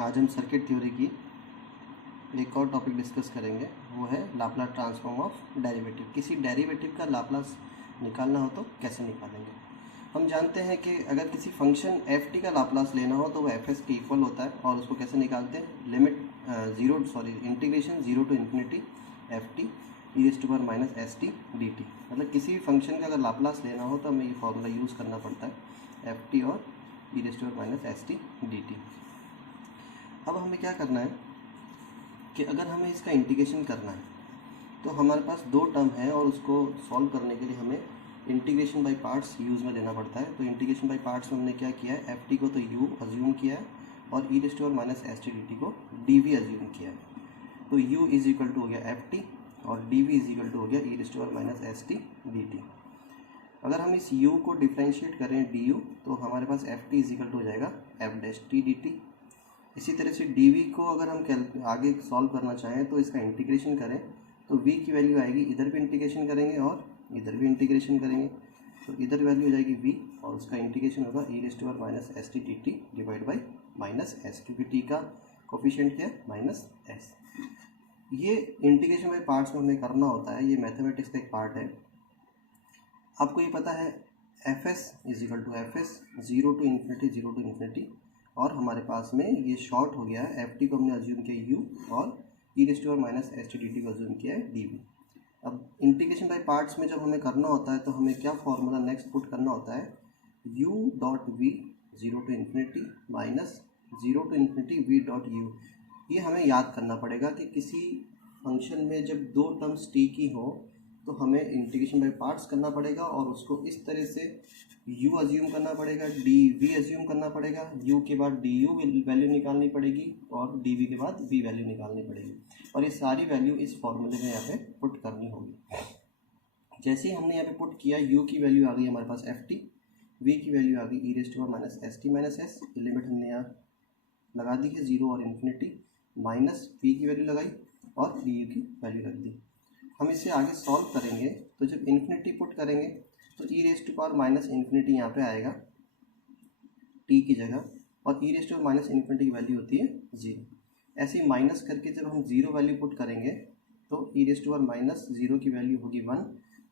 आज हम circuit theory की एक और टॉपिक डिस्कस करेंगे, वो है लाप्लास ट्रांसफॉर्म ऑफ डेरिवेटिव। किसी डेरिवेटिव का लाप्लास निकालना हो तो कैसे निकालेंगे। हम जानते हैं कि अगर किसी फंक्शन एफ टी का लाप्लास लेना हो तो वो एफ एस के इक्वल होता है, और उसको कैसे निकालते हैं, integration zero to infinity F T E raise to power minus S T D T. मतलब किसी भी फंक्शन का अगर लाप्लास लेना हो तो हमें ये फॉर्मूला यूज़ करना पड़ता है, एफ टी और E raise to power minus S T D T. अब हमें क्या करना है कि अगर हमें इसका इंटीग्रेशन करना है तो हमारे पास दो टर्म है, और उसको सॉल्व करने के लिए हमें इंटीग्रेशन बाय पार्ट्स यूज़ में लेना पड़ता है। तो इंटीग्रेशन बाय पार्ट्स में हमने क्या किया है, एफ टी को तो यू अज्यूम किया है और E raise to power minus S T D T को डी वी अज्यूम किया है। तो u इज इक्वल टू हो गया एफ टी और D V is equal to हो गया E raise to power minus S T D T. अगर हम इस u को डिफ्रेंशिएट करें डी यू तो हमारे पास F T is equal to हो जाएगा F dash T D T. इसी तरह से dv को अगर हम आगे सॉल्व करना चाहें तो इसका इंटीग्रेशन करें तो v की वैल्यू आएगी, इधर भी इंटीग्रेशन करेंगे और इधर भी इंटीग्रेशन करेंगे, तो इधर वैल्यू हो जाएगी v और उसका इंटीग्रेशन होगा E raise to power minus S T D T divide by minus S, क्योंकि t का कोफिशिएंट क्या है, माइनस एस। ये इंटीग्रेशन बाई पार्ट्स में हमें करना होता है, ये मैथमेटिक्स का एक पार्ट है। आपको ये पता है F S is equal to F S zero to infinity, और हमारे पास में ये शॉर्ट हो गया है, एफ टी को हमने अज्यूम किया u और E raise to power minus S T D T को अज्यूम किया है डी वी। अब इंटीग्रेशन बाय पार्ट्स में जब हमें करना होता है तो हमें क्या फॉर्मूला नेक्स्ट पुट करना होता है, u dot V zero to infinity minus zero to infinity V dot U. ये हमें याद करना पड़ेगा कि किसी फंक्शन में जब दो टर्म्स t की हो तो हमें इंटीग्रेशन बाय पार्ट्स करना पड़ेगा, और उसको इस तरह से u अज्यूम करना पड़ेगा, dv अज्यूम करना पड़ेगा, u के बाद du वैल्यू निकालनी पड़ेगी और dv के बाद v वैल्यू निकालनी पड़ेगी, और ये सारी वैल्यू इस फॉर्मूले में यहाँ पे पुट करनी होगी। जैसे ही हमने यहाँ पे पुट किया, u की वैल्यू आ गई हमारे पास एफ टी, v की वैल्यू आ गई E raise to power minus S T minus S, limit हमने यहाँ लगा दी है जीरो और इन्फिनिटी, माइनस v की वैल्यू लगाई और du की वैल्यू रख दी। हम इसे आगे सॉल्व करेंगे तो जब इन्फिनिटी पुट करेंगे तो E raise to power minus infinity यहाँ पे आएगा t की जगह, और E raise to power minus infinity की वैल्यू होती है जीरो। ऐसे ही माइनस करके जब हम जीरो वैल्यू पुट करेंगे तो E raise to power minus zero की वैल्यू होगी वन,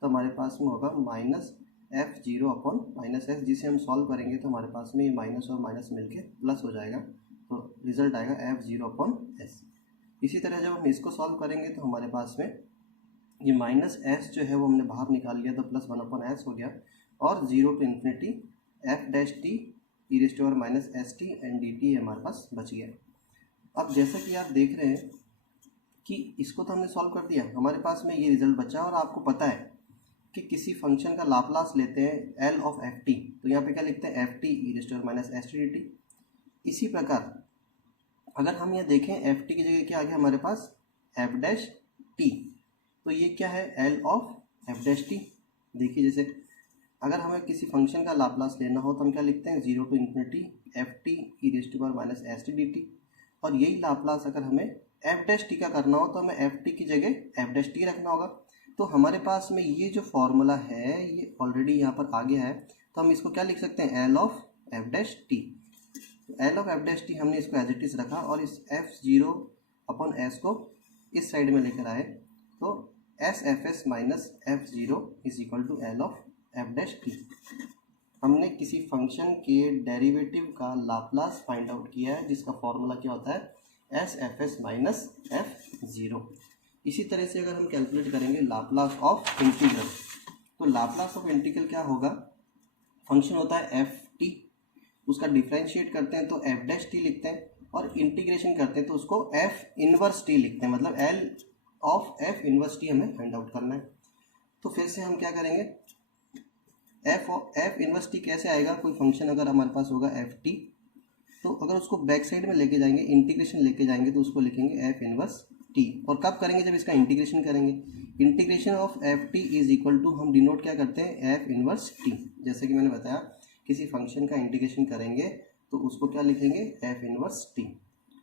तो हमारे पास में होगा minus F zero upon minus S, जिसे हम सॉल्व करेंगे तो हमारे पास में ये माइनस और माइनस मिलके प्लस हो जाएगा, तो रिजल्ट आएगा एफ जीरो अपॉन एस। इसी तरह जब हम इसको सॉल्व करेंगे तो हमारे पास में ये माइनस एस जो है वो हमने बाहर निकाल लिया, तो प्लस वन अपॉन एस हो गया, और zero to infinity F dash T E raise to power minus S T and D T हमारे पास बच गया। अब जैसा कि आप देख रहे हैं कि इसको तो हमने सॉल्व कर दिया, हमारे पास में ये रिजल्ट बचा, और आपको पता है कि किसी फंक्शन का लाप्लास लेते हैं एल ऑफ एफ टी, तो यहाँ पे क्या लिखते हैं, F T E raise to power minus S T D T. इसी प्रकार अगर हम यहाँ देखें एफ टी की जगह क्या आ गया हमारे पास, एफ डैश टी, तो ये क्या है, L of F dash T. देखिए जैसे अगर हमें किसी फंक्शन का लाप्लास लेना हो तो हम क्या लिखते हैं, zero to infinity F T E raise to power minus S T D T, और यही लाप्लास अगर हमें एफ डैश टी का करना हो तो हमें एफ टी की जगह एफ डैश टी रखना होगा। तो हमारे पास में ये जो फॉर्मूला है ये ऑलरेडी यहाँ पर आ गया है, तो हम इसको क्या लिख सकते हैं, L of F dash T. L of F dash T हमने इसको एज इट इज रखा, और इस एफ जीरो अपॉन एस को इस साइड में लेकर आए, तो S F S minus F zero is equal to L of F dash T. हमने किसी फंक्शन के डेरिवेटिव का लाप्लास फाइंड आउट किया है, जिसका फॉर्मूला क्या होता है, S F S minus F zero. इसी तरह से अगर हम कैलकुलेट करेंगे लाप्लास ऑफ इंटीग्रल, तो लाप्लास ऑफ इंटीग्रल क्या होगा, फंक्शन होता है एफ टी, उसका डिफ्रेंशिएट करते हैं तो एफ डैश टी लिखते हैं, और इंटीग्रेशन करते हैं तो उसको एफ इनवर्स टी लिखते हैं, मतलब L of F inverse T हमें फाइंड आउट करना है। तो फिर से हम क्या करेंगे, एफ इनवर्स टी कैसे आएगा, कोई फंक्शन अगर हमारे पास होगा एफ टी, तो अगर उसको बैक साइड में लेके जाएंगे, इंटीग्रेशन लेके जाएंगे, तो उसको लिखेंगे एफ इनवर्स टी। और कब करेंगे, जब इसका इंटीग्रेशन करेंगे। Integration of F T is equal to, हम डिनोट क्या करते हैं, एफ इनवर्स टी। जैसे कि मैंने बताया किसी फंक्शन का इंटीग्रेशन करेंगे तो उसको क्या लिखेंगे, एफ इनवर्स टी।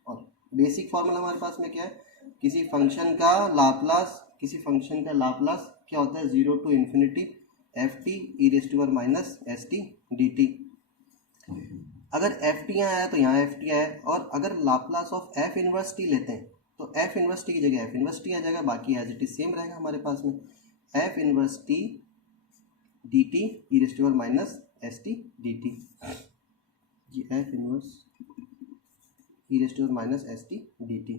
और बेसिक फॉर्मूला हमारे पास में क्या है, किसी फंक्शन का लाप्लास क्या होता है, zero to infinity F T E raise to power minus S T D T. अगर एफ टी यहाँ आया तो यहाँ एफ टी आया, और अगर Laplace of F inverse T लेते हैं तो एफ इनवर्स टी की जगह एफ इनवर्स टी आ जाएगा, बाकी एज इट इज सेम रहेगा हमारे पास में। F inverse T D T E raise to power minus S T D T, ये F inverse E raise to power minus S T D T.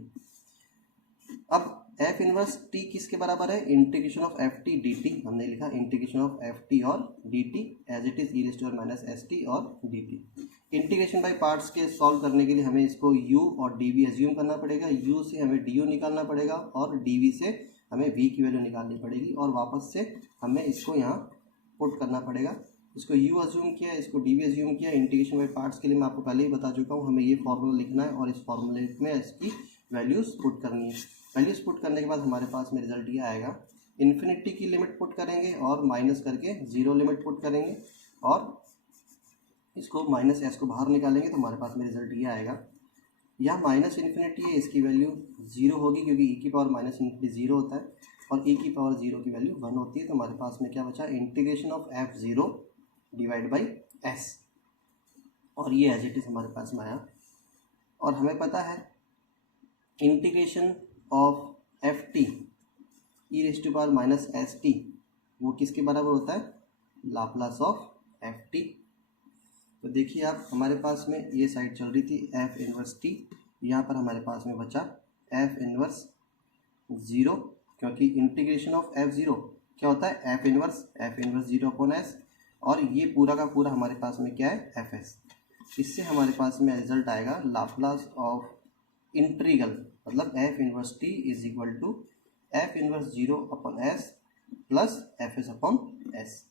अब F inverse T किसके बराबर है, integration of F T D T, हमने लिखा integration of F T और D T as it is E raise to power minus S T और D T. Integration by parts के solve करने के लिए हमें इसको u और dv एज्यूम करना पड़ेगा, u से हमें du निकालना पड़ेगा और dv से हमें v की वैल्यू निकालनी पड़ेगी, और वापस से हमें इसको यहाँ पुट करना पड़ेगा। इसको u एज्यूम किया, इसको dv एज्यूम किया। इंटीग्रेशन बाय पार्ट्स के लिए मैं आपको पहले ही बता चुका हूँ, हमें ये फॉर्मूला लिखना है और इस फॉर्मूले में इसकी वैल्यूज़ पुट करनी है। वैल्यूज़ पुट करने के बाद हमारे पास में रिजल्ट ये आएगा, इन्फिनिटी की लिमिट पुट करेंगे और माइनस करके जीरो लिमिट पुट करेंगे, और इसको माइनस एस को बाहर निकालेंगे तो हमारे पास में रिजल्ट ये आएगा। यहाँ माइनस इन्फिनिटी है, इसकी वैल्यू जीरो होगी क्योंकि ई की पावर माइनस इन्फिनिटी जीरो होता है, और ई की पावर जीरो की वैल्यू वन होती है। तो हमारे पास में क्या बचा, integration of F zero divide by S, और ये एज इट इज हमारे पास में आया। और हमें पता है integration of F T E raise to power minus S T वो किसके बराबर होता है, लाप्लास ऑफ एफ टी। तो देखिए आप, हमारे पास में ये साइड चल रही थी एफ इनवर्स टी, यहाँ पर हमारे पास में बचा एफ इनवर्स ज़ीरो, क्योंकि इंटीग्रेशन ऑफ एफ ज़ीरो क्या होता है, F inverse zero upon S, और ये पूरा का पूरा हमारे पास में क्या है, एफ एस। इससे हमारे पास में रिजल्ट आएगा लाप्लास ऑफ इंटीग्रल, मतलब F inverse T is equal to F inverse zero upon S plus F S upon S.